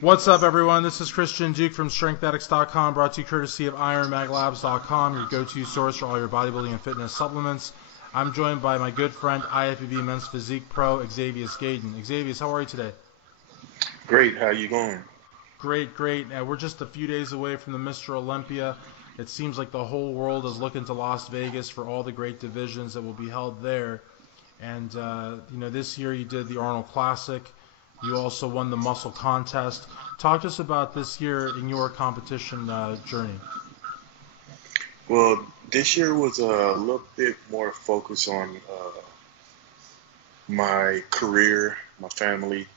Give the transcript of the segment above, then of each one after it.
What's up, everyone? This is Christian Duke from StrengthAddicts.com, brought to you courtesy of IronMagLabs.com, your go-to source for all your bodybuilding and fitness supplements. I'm joined by my good friend, IFBB Men's Physique Pro, XAVISUS Gayden. XAVISUS, how are you today? Great. How you going? Great, great. We're just a few days away from the Mr. Olympia. It seems like the whole world is looking to Las Vegas for all the great divisions that will be held there. And, this year you did the Arnold Classic. You also won the muscle contest. Talk to us about this year in your competition journey. Well, this year was a little bit more focused on my career, my family,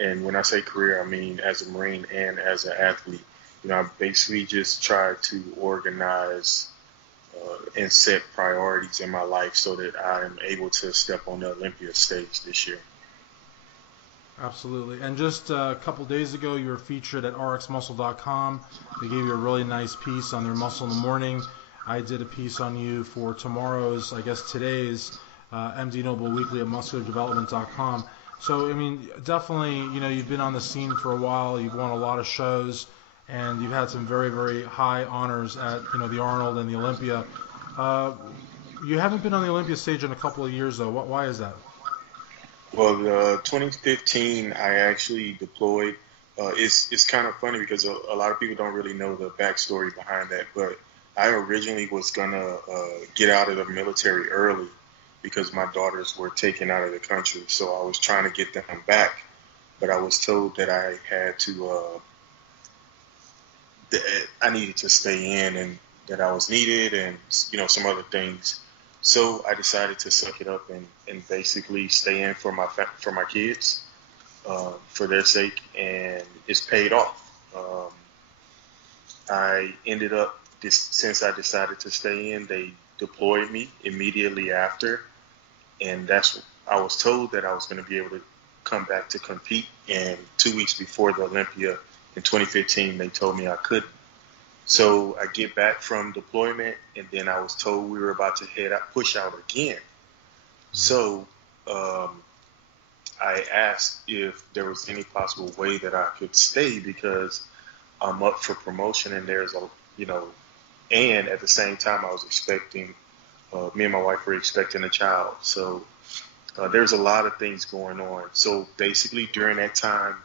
and when I say career, I mean as a Marine and as an athlete. I basically just tried to organize and set priorities in my life so that I am able to step on the Olympia stage this year. Absolutely. And just a couple days ago, you were featured at rxmuscle.com. They gave you a really nice piece on their Muscle in the Morning. I did a piece on you for today's MD Noble Weekly at musculardevelopment.com. So, definitely, you've been on the scene for a while. You've won a lot of shows, and you've had some very, very high honors at, the Arnold and the Olympia. You haven't been on the Olympia stage in a couple of years, though. Why is that? Well, 2015, I actually deployed. It's kind of funny because a lot of people don't really know the backstory behind that. But I originally was gonna get out of the military early because my daughters were taken out of the country. So I was trying to get them back, but I was told that I had to, that I needed to stay in and that I was needed and some other things. So I decided to suck it up and basically stay in for my kids, for their sake, and it's paid off. I ended up, since I decided to stay in, they deployed me immediately after, and I was told that I was going to be able to come back to compete, and 2 weeks before the Olympia in 2015, they told me I couldn't. So I get back from deployment, and then I was told we were about to push out again. So I asked if there was any possible way that I could stay because I'm up for promotion, and and at the same time I was expecting, me and my wife were expecting a child. So there's a lot of things going on. So basically during that time,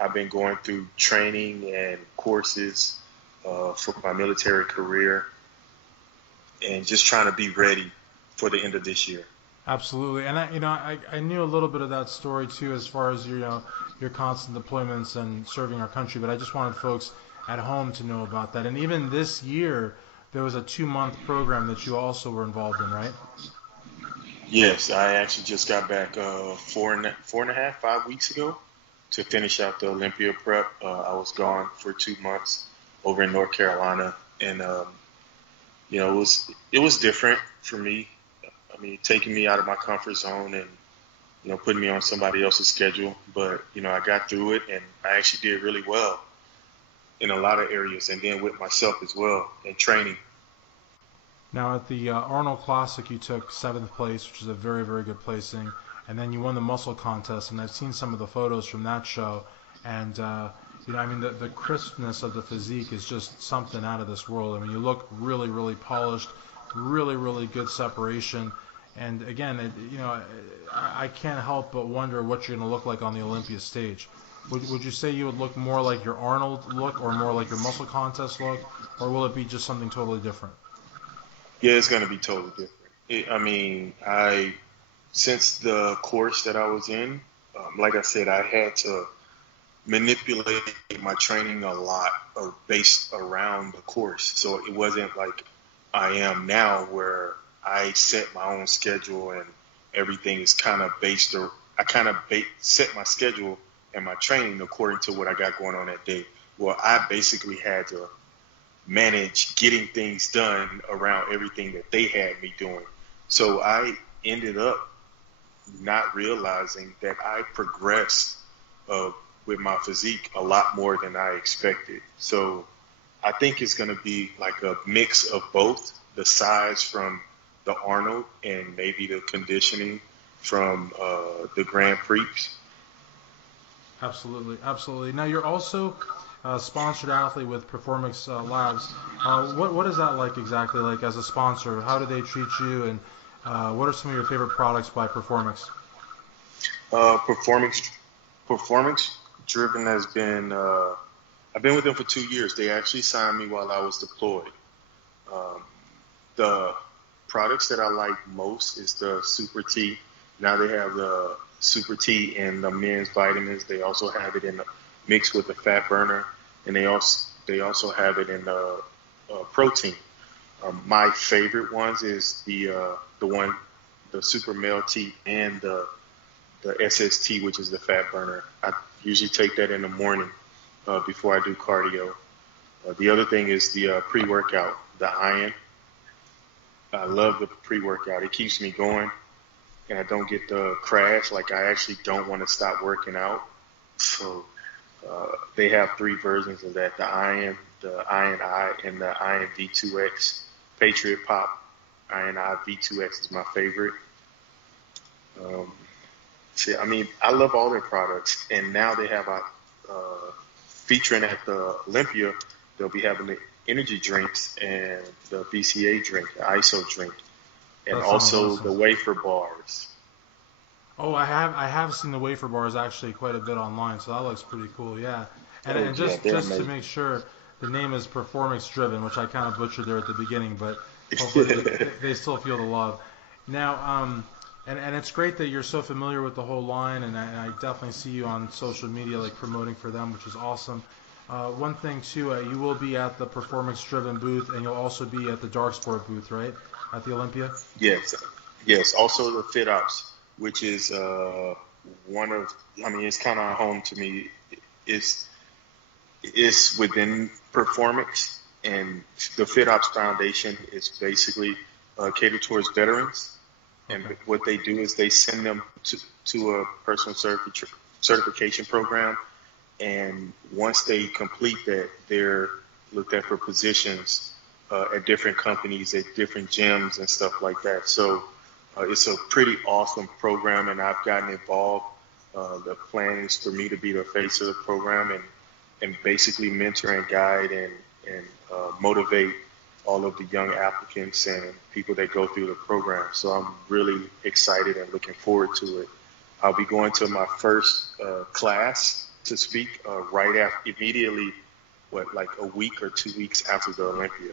I've been going through training and courses for my military career, and just trying to be ready for the end of this year. Absolutely, and I knew a little bit of that story too, as far as your constant deployments and serving our country. But I just wanted folks at home to know about that. And even this year, there was a 2-month program that you also were involved in, right? Yes, I actually just got back 5 weeks ago to finish out the Olympia prep. I was gone for 2 months over in North Carolina, and it was different for me. Taking me out of my comfort zone and putting me on somebody else's schedule. But I got through it, and I actually did really well in a lot of areas, and then with myself as well in training. Now at the Arnold Classic, you took 7th place, which is a very, very good placing, and then you won the muscle contest. And I've seen some of the photos from that show, and the crispness of the physique is just something out of this world. You look really, really polished, really, really good separation. And again, I can't help but wonder what you're going to look like on the Olympia stage. Would you say you would look more like your Arnold look or more like your muscle contest look, or will it be just something totally different? Yeah, it's going to be totally different. Since the course that I was in, like I said, I had to manipulate my training a lot based around the course. So it wasn't like I am now where I set my own schedule and everything is kind of based, or I kind of set my schedule and my training according to what I got going on that day. Well, I basically had to manage getting things done around everything that they had me doing. So I ended up not realizing that I progressed with my physique a lot more than I expected. So I think it's going to be like a mix of both, the size from the Arnold and maybe the conditioning from the Grand Prix. Absolutely, absolutely. Now you're also a sponsored athlete with Performance Labs. What is that like exactly? Like as a sponsor, how do they treat you, and what are some of your favorite products by Performance? Performance performance driven has been. I've been with them for 2 years. They actually signed me while I was deployed. Um, the products that I like most is the Super T. Now they have the Super T in the men's vitamins. They also have it in the mixed with the fat burner, and they also have it in the protein. My favorite ones is the Super Male T and the SST, which is the fat burner. I usually take that in the morning before I do cardio. The other thing is the pre-workout, the iron. I love the pre-workout. It keeps me going, and I don't get the crash. Like I actually don't want to stop working out. So they have three versions of that: the Iron I, and the Iron V2X. Patriot Pop Iron I V2X is my favorite. Um, See, I mean, I love all their products, and now they have a featuring at the Olympia. They'll be having the energy drinks and the BCA drink, the ISO drink, and That sounds also awesome. the wafer bars. Oh, I have seen the wafer bars actually quite a bit online, so that looks pretty cool. Yeah, and Oh and yeah, just they're just to amazing. make sure, the name is Performance Driven, which I kind of butchered there at the beginning, but hopefully they still feel the love. Now, and it's great that you're so familiar with the whole line, and I definitely see you on social media like promoting for them, which is awesome. One thing too, you will be at the Performance Driven booth, and you'll also be at the Dark Sport booth, right, at the Olympia. Yes, yes. Also the Fit Ops, which is one of, I mean, it's kind of home to me. It's it's within performance, and the Fit Ops Foundation is basically catered towards veterans. And Okay. what they do is they send them to a personal certification program, and once they complete that, they're looked at for positions at different companies, at different gyms, and stuff like that. So it's a pretty awesome program, and I've gotten involved. The plan is for me to be the face of the program and basically mentor and guide and motivate all of the young applicants and people that go through the program. So I'm really excited and looking forward to it. I'll be going to my first class to speak right after, immediately, like a week or 2 weeks after the Olympia.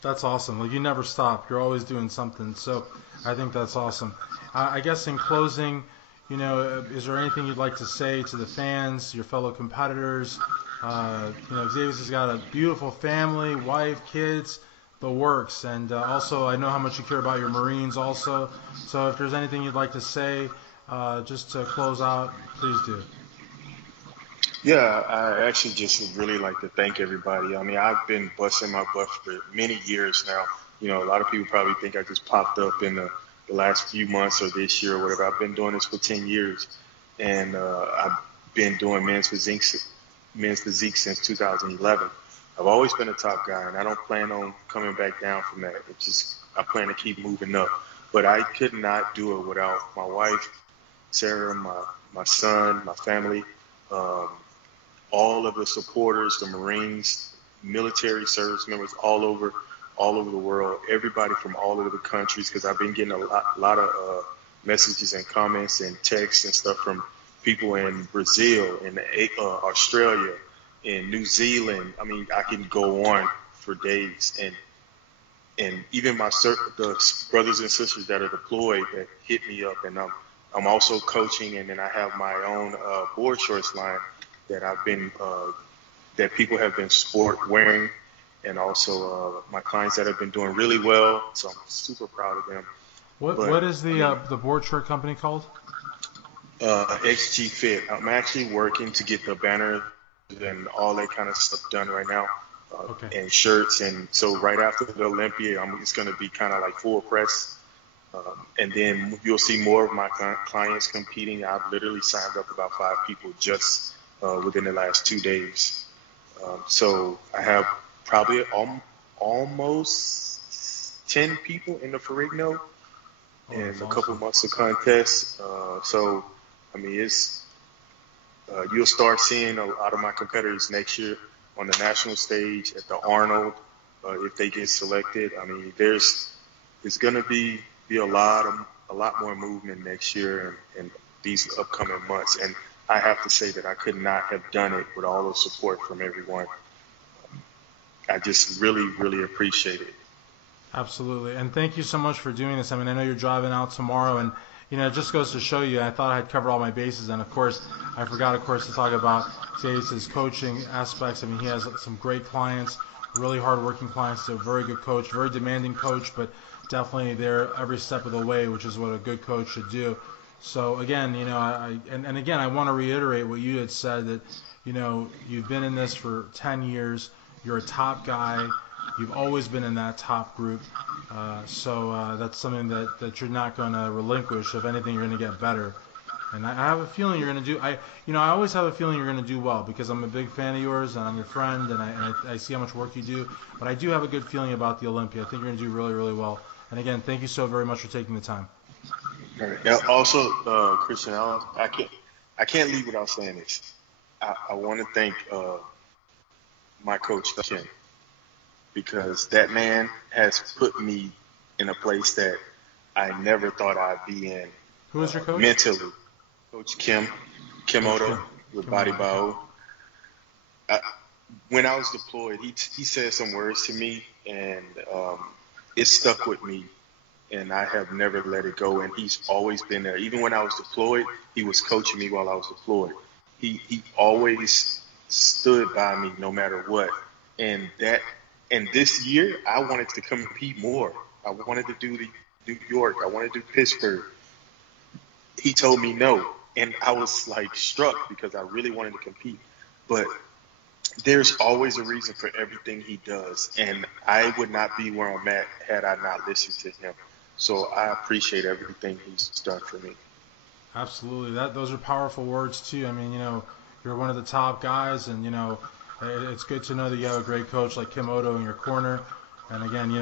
That's awesome. Like you never stop. You're always doing something. So I think that's awesome. I guess in closing, is there anything you'd like to say to the fans, your fellow competitors? Xavius has got a beautiful family, wife, kids, the works, and also I know how much you care about your Marines also. So if there's anything you'd like to say, just to close out, please do. Yeah, I actually just really like to thank everybody. I mean, I've been busting my butt for many years now. A lot of people probably think I just popped up in the last few months or this year or whatever. I've been doing this for 10 years, and I've been doing men's physique since 2011. I've always been a top guy, and I don't plan on coming back down from that. It's just I plan to keep moving up. But I could not do it without my wife, Sarah, my son, my family. Um, all of the supporters, the Marines, military service members all over the world, everybody from all over the countries, because I've been getting a lot of messages and comments and texts and stuff from people in Brazil, in Australia, in New Zealand. I mean, I can go on for days, and even the brothers and sisters that are deployed that hit me up, and I'm also coaching, and then I have my own board shorts line that I've been that people have been sport wearing, and also my clients that have been doing really well. So I'm super proud of them. What But is I the mean, the board shirt company called? XG Fit. I'm actually working to get the banner and all that kind of stuff done right now, Okay. and shirts. And so right after the Olympia, it's going to be kind of like full press. And then you'll see more of my clients competing. I've literally signed up about 5 people just within the last 2 days. So I have probably almost 10 people in the Ferrigno Oh, and that's a couple awesome. months of contests. So, I mean, You'll start seeing a lot of my competitors next year on the national stage at the Arnold if they get selected. I mean, it's going to be a lot more movement next year and these upcoming months. And I have to say that I could not have done it with all the support from everyone. I just really, really appreciate it. Absolutely. And thank you so much for doing this. I mean, I know you're driving out tomorrow, and, it just goes to show you, I thought I had covered all my bases. And, of course, I forgot, of course, to talk about XAVISUS coaching aspects. I mean, he has some great clients, really hard-working clients. He's a very good coach, very demanding coach, but definitely there every step of the way, which is what a good coach should do. So, again, again, I want to reiterate what you had said, that, you've been in this for 10 years. You're a top guy. You've always been in that top group, so that's something that you're not going to relinquish. If anything, you're going to get better. And I have a feeling you're going to do. I always have a feeling you're going to do well because I'm a big fan of yours and I'm your friend and I see how much work you do. But I do have a good feeling about the Olympia. I think you're going to do really, really well. And again, thank you so very much for taking the time. All right. Now, also, Christian, I can't leave without saying this. I want to thank my coach, Kim, because that man has put me in a place that I never thought I'd be in. Who is your coach? Mentally. Coach Kimoto with Body Bao. When I was deployed, he said some words to me, and it stuck with me, and I have never let it go, and he's always been there. Even when I was deployed, he was coaching me while I was deployed. He always stood by me no matter what. And this year, I wanted to compete more. I wanted to do the New York. I wanted to do Pittsburgh. He told me no. And I was like struck because I really wanted to compete. But there's always a reason for everything he does. And I would not be where I'm at had I not listened to him. So I appreciate everything he's done for me. Absolutely. Those are powerful words, too. I mean, you're one of the top guys, and, it's good to know that you have a great coach like Kimoto in your corner. And again,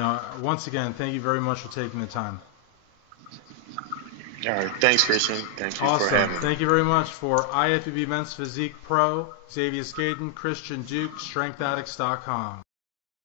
once again, thank you very much for taking the time. All right. Thanks, Christian. Thank you for having me. Thank you very much. For IFBB Men's Physique Pro, XAVISUS Gayden, Christian Duke, StrengthAddicts.com.